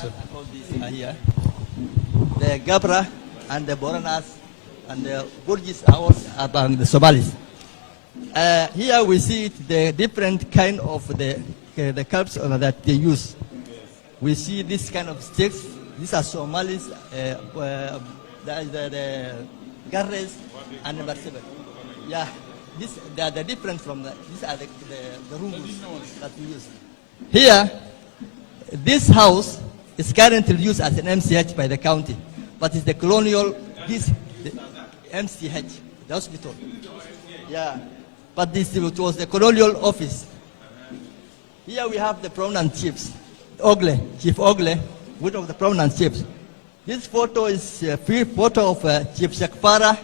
sir. All these are here. The Gabra and the Boranas and the Burgis are all among the Somalis. Here we see the different kind of the cups that they use. We see this kind of sticks. These are Somalis, the Garres and the Marsibel. Yeah, they are different from these are the rungus that we use. Here, this house is currently used as an MCH by the county, but it's the Colonial, the MCH, the hospital. Yeah, but this was the Colonial office. Here we have the prominent chiefs. Ogle, Chief Ogle, one of the prominent chiefs. This photo is a photo of Chief Shakpara,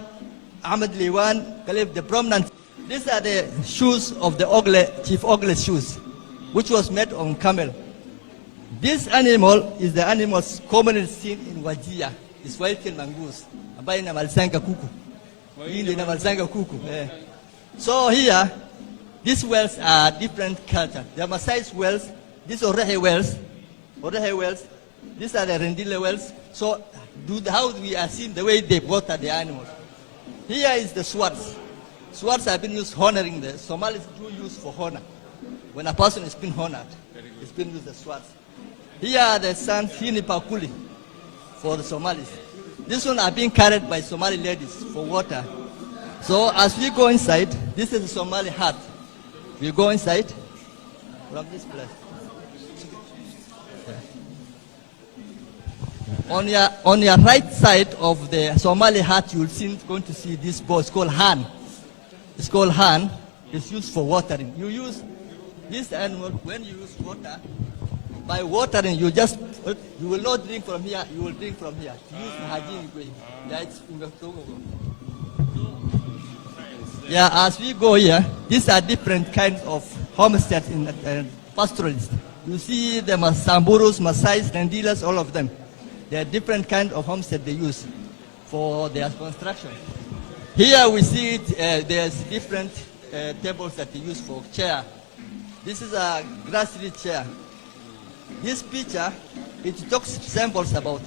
Ahmed Liwan, Khalif, the prominent. These are the shoes of the Ogle, Chief Ogle's shoes, which was made on camel. This animal is the animal commonly seen in Wajir. It's white mongoose. So here, these wells are different culture. The Maasai wells, these Orehe wells, these are the Rendile wells. So how we are seeing the way they water the animals. Here is the swords. Swords have been used honoring the Somalis do use for honor. When a person is being honored, it's been used as swords. Here are the sons, Hini Pakuli, for the Somalis. This one are being carried by Somali ladies for water. So as we go inside, this is the Somali hut. We go inside from this place. Yeah. On your right side of the Somali hut, you'll going to see this bowl. It's called Han. It's called Han. It's used for watering. You use this animal when you use water. By watering, you will not drink from here. You will drink from here. Use Mahajin. Yeah, as we go here, these are different kinds of homesteads in Pastoralist. You see the Samburus, Maasais, Rendilas, all of them. There are different kinds of homestead they use for their construction. Here we see there's different tables that they use for chair. This is a grassy chair. This picture, it talks symbols about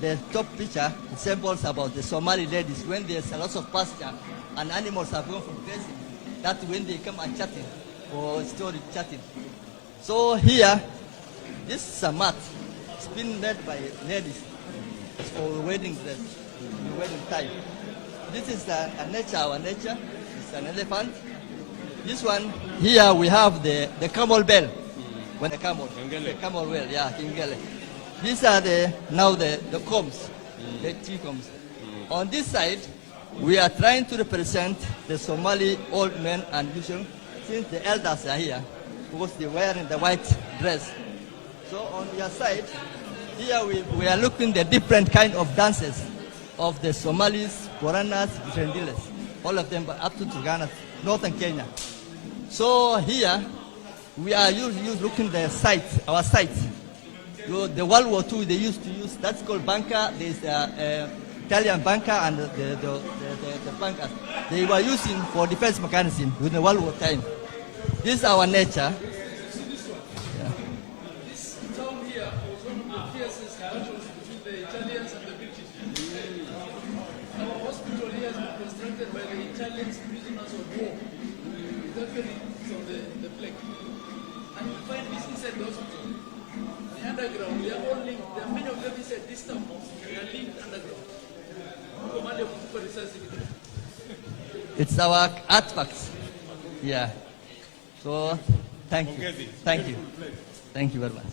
the top picture, it symbols about the Somali ladies when there's a lot of pasture and animals are going from grazing. That's when they come and chatting or story chatting. So here, this is a mat. It's been made by ladies. It's for wedding dress, wedding time. This is our nature. It's an elephant. This one, here we have the camel bell. When the camel well, yeah, Kingele. These are now the combs, the tree combs. On this side, we are trying to represent the Somali old men and usual, since the elders are here, because they're wearing the white dress. So on your side, here we are looking at the different kind of dances of the Somalis, Boranas, Rendiles, all of them up to Turkana, northern Kenya. So here, we are looking at the sites, our sites. The World War II, they used to use, that's called bunker. There's the Italian bunker and the bunkers. They were using for defense mechanism during the World War time. This is our nature. Yeah. This town here was one of the fiercest battles between the Italians and the British. Our hospital here has been constructed by the Italians prisoners of war. It's on the plaque. And you find this inside the hospital. The underground, they are all linked. There are many of them inside this town. They are linked underground. It's our artifacts. Yeah. So, thank you. Thank you. Thank you very much.